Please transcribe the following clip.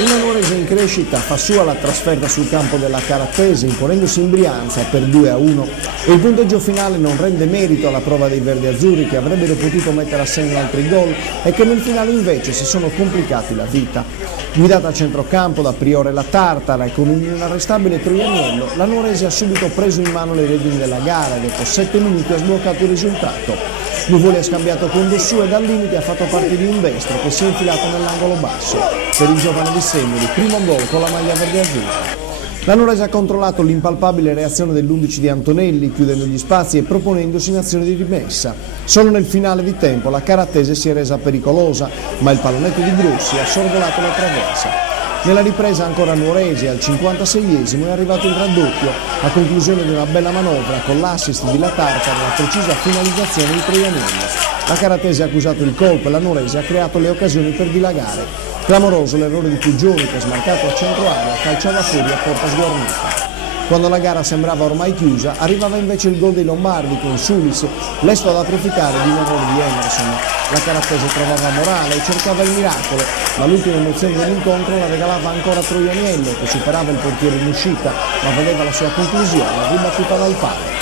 Una Nuorese in crescita fa sua la trasferta sul campo della Carattese, imponendosi in Brianza per 2-1. E il punteggio finale non rende merito alla prova dei verdi-azzurri, che avrebbero potuto mettere a segno altri gol e che nel finale invece si sono complicati la vita. Guidata a centrocampo da Priore La Tartara e con un inarrestabile Troianiello, la Nuorese ha subito preso in mano le redini della gara e dopo 7 minuti ha sbloccato il risultato. Nuvoli ha scambiato con Dossù e dal limite ha fatto parte di un destro che si è infilato nell'angolo basso. Per il giovane di Semoli, primo gol con la maglia verde-azzurra. La Nuorese ha controllato l'impalpabile reazione dell'11 di Antonelli, chiudendo gli spazi e proponendosi in azione di rimessa. Solo nel finale di tempo la Carattese si è resa pericolosa, ma il pallonetto di Grossi ha sorvolato la traversa. Nella ripresa ancora nuorese, al 56esimo è arrivato il raddoppio, a conclusione di una bella manovra con l'assist di La Tartara e la precisa finalizzazione di Troianiello. La Carattese ha accusato il colpo e la Nuorese ha creato le occasioni per dilagare. Clamoroso l'errore di Pugioni che, smarcato a centro area, calciava fuori a porta sguarnita. Quando la gara sembrava ormai chiusa, arrivava invece il gol dei Lombardi con Sulis, lesto ad approfittare di un errore di Emerson. La Carattese trovava morale e cercava il miracolo, ma l'ultima emozione dell'incontro la regalava ancora Troianiello, che superava il portiere in uscita, ma vedeva la sua conclusione ribattuta dal palo.